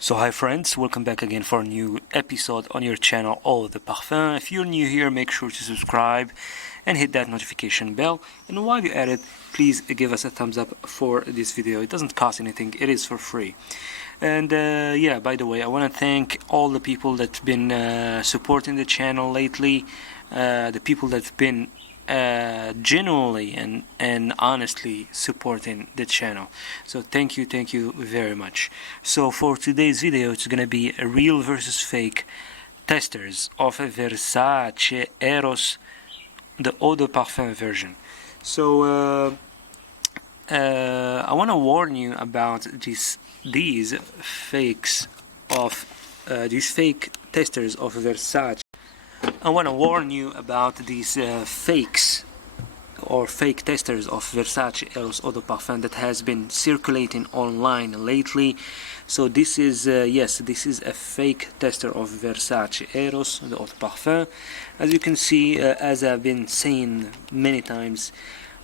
So hi friends, welcome back again for a new episode on your channel Eau de Parfum. If you're new here, make sure to subscribe and hit that notification bell. And while you're at it, please give us a thumbs up for this video. It doesn't cost anything, it is for free. And yeah, by the way, I want to thank all the people that's been supporting the channel lately, the people that's been genuinely and honestly supporting the channel. So thank you very much. So for today's video, it's gonna be a real versus fake testers of a Versace Eros, the Eau de Parfum version. So I want to warn you about these fakes of these fake testers of Versace. I want to warn you about these fakes or fake testers of Versace Eros Eau de Parfum that has been circulating online lately. So this is yes, this is a fake tester of Versace Eros Eau de Parfum. As you can see, as I've been saying many times,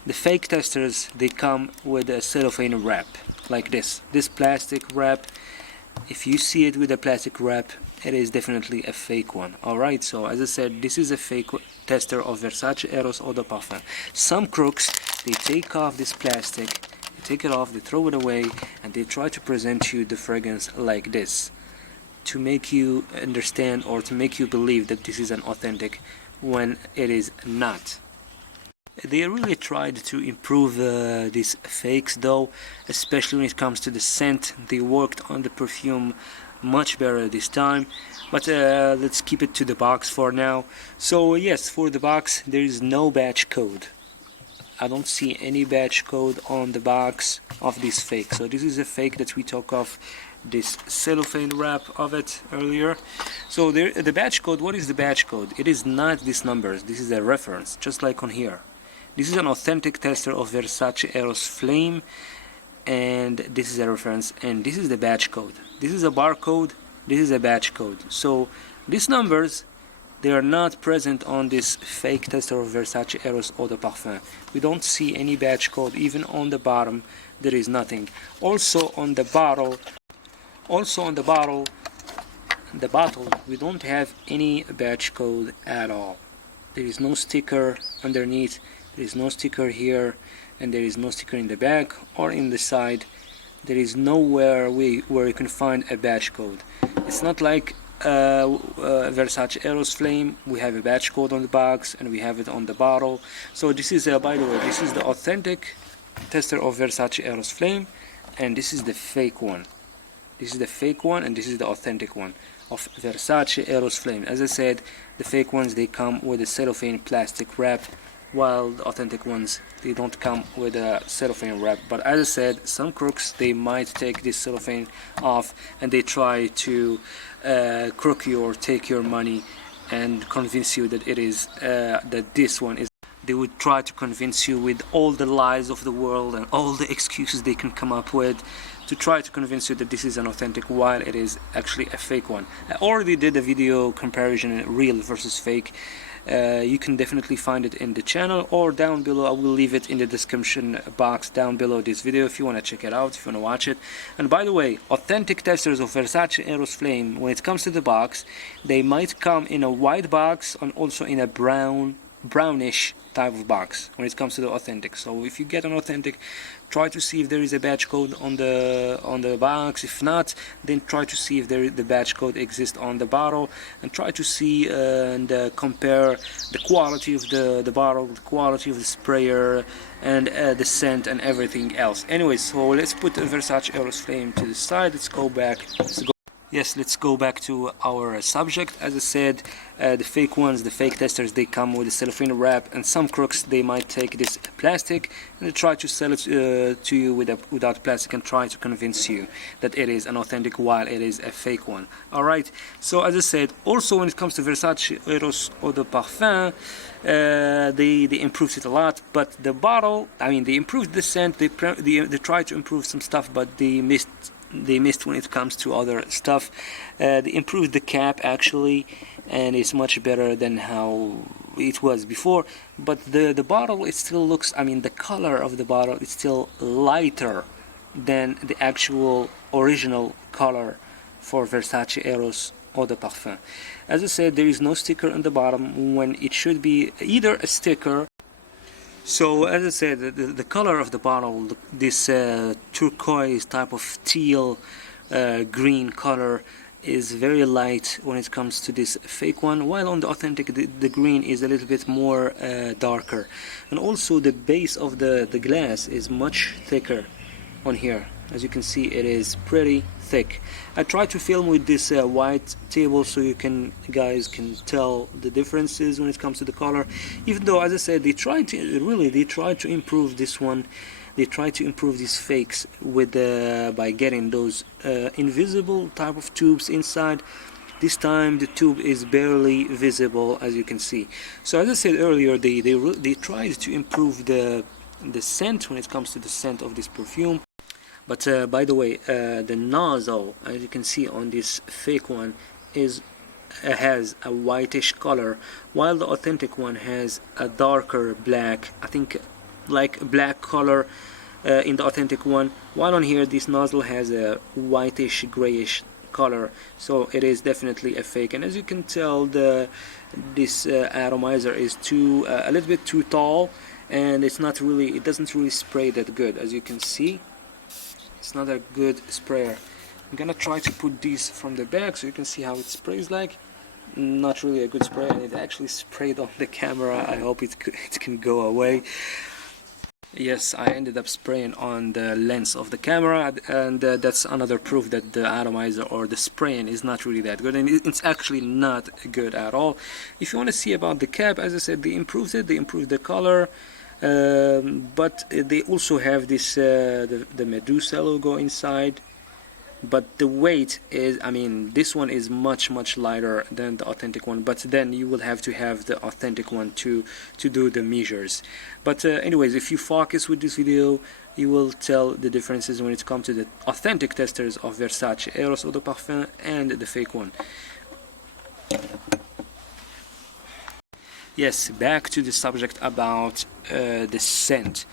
the fake testers, they come with a cellophane wrap like this plastic wrap. If you see it with a plastic wrap, it is definitely a fake one. Alright, so as I said, this is a fake tester of Versace Eros Eau de Parfum. Some crooks, they take off this plastic, they take it off, they throw it away, and they try to present you the fragrance like this to make you understand or to make you believe that this is an authentic when it is not. They really tried to improve these fakes though, especially when it comes to the scent. They worked on the perfume much better this time, but let's keep it to the box for now. So yes, for the box there is no batch code. I don't see any batch code on the box of this fake. So this is a fake that we took off this cellophane wrap of it earlier. So there, the batch code, what is the batch code? It is not these numbers, this is a reference, just like on here. This is an authentic tester of Versace Eros Flame, and this is a reference, and this is the batch code. This is a barcode, this is a batch code. So these numbers, they are not present on this fake tester of Versace Eros Eau de Parfum. We don't see any batch code. Even on the bottom there is nothing. Also on the bottle, we don't have any batch code at all. There is no sticker underneath. There is no sticker here, and there is no sticker in the back or in the side. There is nowhere where you can find a batch code. It's not like Versace Eros Flame. We have a batch code on the box and we have it on the bottle. So this is, by the way, this is the authentic tester of Versace Eros Flame, and this is the fake one. This is the fake one, and this is the authentic one of Versace Eros Flame. As I said, the fake ones, they come with a cellophane plastic wrap, while the authentic ones, they don't come with a cellophane wrap. But as I said, some crooks, they might take this cellophane off and they try to crook you or take your money and convince you that it is that this one is. They would try to convince you with all the lies of the world and all the excuses they can come up with to try to convince you that this is an authentic while it is actually a fake one. I already did a video comparison, real versus fake. You can definitely find it in the channel or down below. I will leave it in the description box down below this video if you want to check it out, if you want to watch it. And by the way, authentic testers of Versace Eros Flame, when it comes to the box, they might come in a white box and also in a brownish type of box when it comes to the authentic. So if you get an authentic, try to see if there is a batch code on the box. If not, then try to see if the batch code exists on the bottle, and try to see and compare the quality of the bottle, the quality of the sprayer, and the scent and everything else. Anyway, so let's put Versace Eros Flame to the side. Let's go back. Let's go back to our subject. As I said, the fake ones, the fake testers, they come with a cellophane wrap, and some crooks, they might take this plastic and they try to sell it to you without plastic and try to convince you that it is an authentic while it is a fake one. Alright, so as I said, also when it comes to Versace Eros Eau de Parfum, they improved it a lot, but the bottle, I mean, they improved the scent, they tried to improve some stuff, but they missed when it comes to other stuff. They improved the cap actually, and it's much better than how it was before, but the bottle, it still looks, I mean, the color of the bottle is still lighter than the actual original color for Versace Eros Eau de Parfum. As I said, there is no sticker on the bottom when it should be either a sticker. So as I said, the color of the bottle, this turquoise type of teal green color, is very light when it comes to this fake one, while on the authentic the green is a little bit more darker. And also the base of the glass is much thicker on here. As you can see, it is pretty thick. I tried to film with this white table so you guys can tell the differences when it comes to the color. Even though, as I said, they tried to improve this one. They try to improve these fakes with by getting those invisible type of tubes inside. This time the tube is barely visible, as you can see. So as I said earlier, they tried to improve the scent when it comes to the scent of this perfume. But by the way, the nozzle, as you can see on this fake one, has a whitish color, while the authentic one has a darker black, I think like black color in the authentic one, while on here this nozzle has a whitish grayish color. So it is definitely a fake. And as you can tell, this atomizer is a little bit too tall, and it doesn't really spray that good. As you can see, it's not a good sprayer. I'm gonna try to put these from the back so you can see how it sprays like. Not really a good spray, and it actually sprayed on the camera. I hope it can go away. Yes, I ended up spraying on the lens of the camera, and that's another proof that the atomizer or the spraying is not really that good, and it's actually not good at all. If you want to see about the cap, as I said, they improved the color, but they also have this the Medusa logo inside. But the weight is, I mean, this one is much lighter than the authentic one, but then you will have to have the authentic one to do the measures. But anyways, if you focus with this video, you will tell the differences when it comes to the authentic testers of Versace Eros Eau de Parfum and the fake one. Yes, back to the subject about the scent.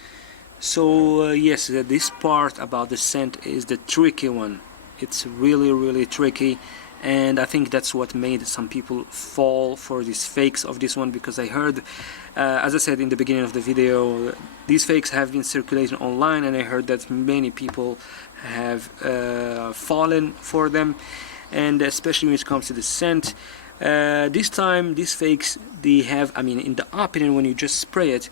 So yes, this part about the scent is the tricky one. It's really tricky, and I think that's what made some people fall for these fakes of this one, because I heard, as I said in the beginning of the video, these fakes have been circulating online, and I heard that many people have fallen for them, and especially when it comes to the scent. This time these fakes, they have, I mean, in the opinion, when you just spray it,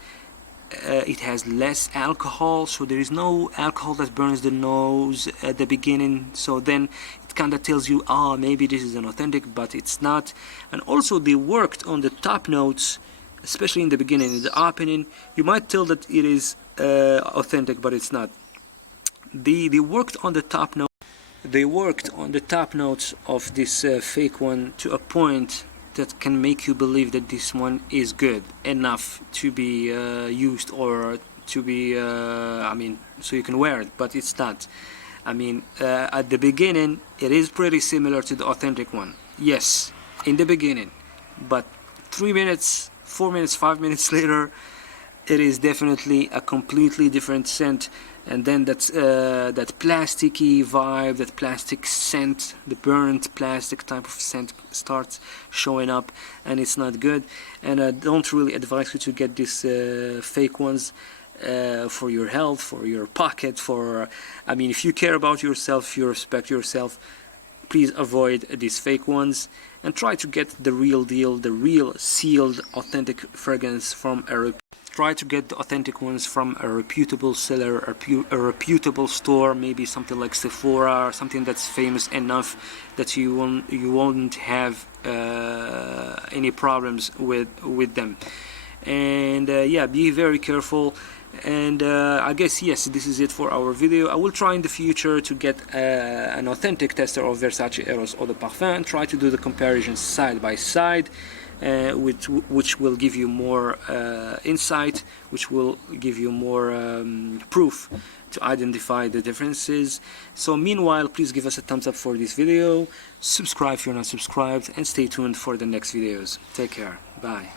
it has less alcohol, so there is no alcohol that burns the nose at the beginning, so then it kind of tells you, oh, maybe this is an authentic, but it's not. And also they worked on the top notes, especially in the beginning. In the opening, you might tell that it is authentic, but it's not. They worked on the top note. They worked on the top notes of this fake one to a point that can make you believe that this one is good enough to be used, or to be I mean, so you can wear it, but it's not. I mean, at the beginning it is pretty similar to the authentic one, yes, in the beginning, but 3 minutes, 4 minutes, 5 minutes later, it is definitely a completely different scent. And then that's that plasticky vibe, that plastic scent, the burnt plastic type of scent starts showing up, and it's not good. And I don't really advise you to get these fake ones for your health, for your pocket, I mean, if you care about yourself, if you respect yourself, please avoid these fake ones, and try to get the real deal, the real sealed authentic fragrance from try to get the authentic ones from a reputable seller, a reputable store, maybe something like Sephora, or something that's famous enough that you won't have any problems with them. And yeah, be very careful. And I guess, yes, this is it for our video. I will try in the future to get an authentic tester of Versace Eros Eau de Parfum and try to do the comparisons side by side, which will give you more insight, which will give you more proof to identify the differences. So meanwhile, please give us a thumbs up for this video, subscribe if you're not subscribed, and stay tuned for the next videos. Take care. Bye.